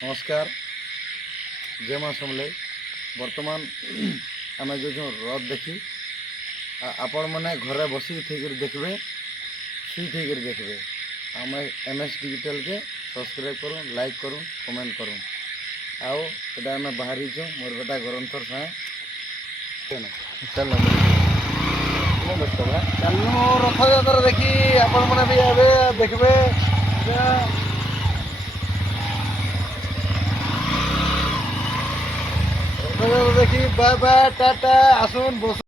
नमस्कार। जय माँ समले। बर्तमान आम जो रथ देखी आपण मैंने घरे बसी थी देखबे, सुई थी देखबे। आम MS डिजिटल के सब्सक्राइब करूँ, लाइक करूँ, कमेंट करूँ। आओ इटा आम बाहरी मोर बेटा ग्रंथर साए चल चलू रथ यात्रा देखी आपण मैंने भी आवे देखबे। देखी बाय बाय टाटा आसुन बस।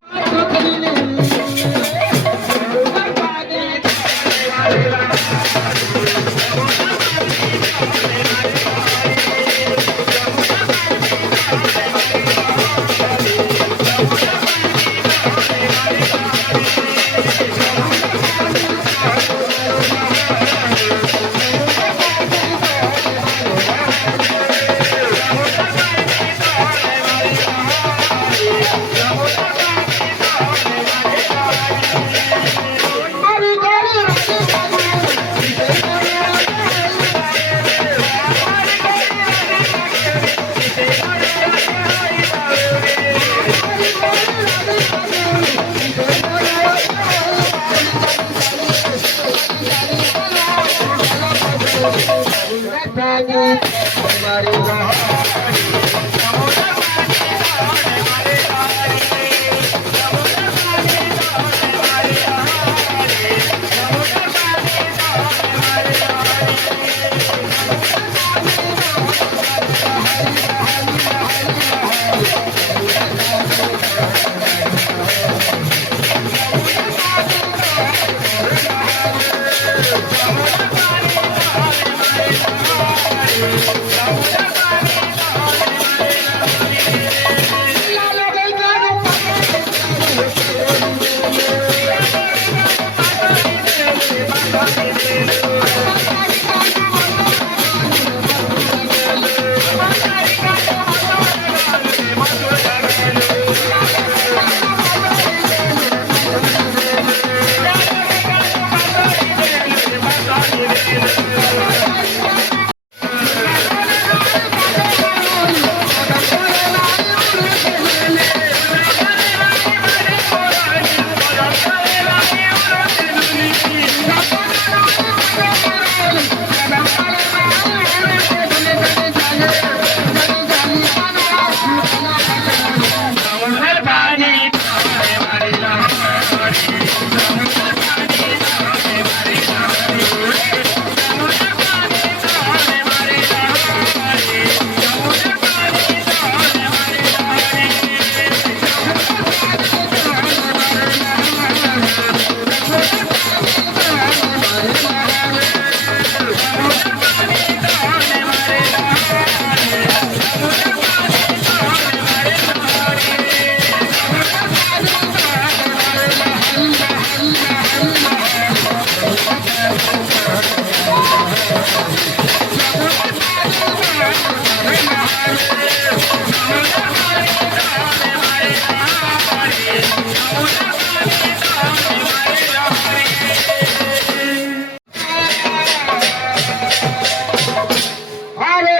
हरे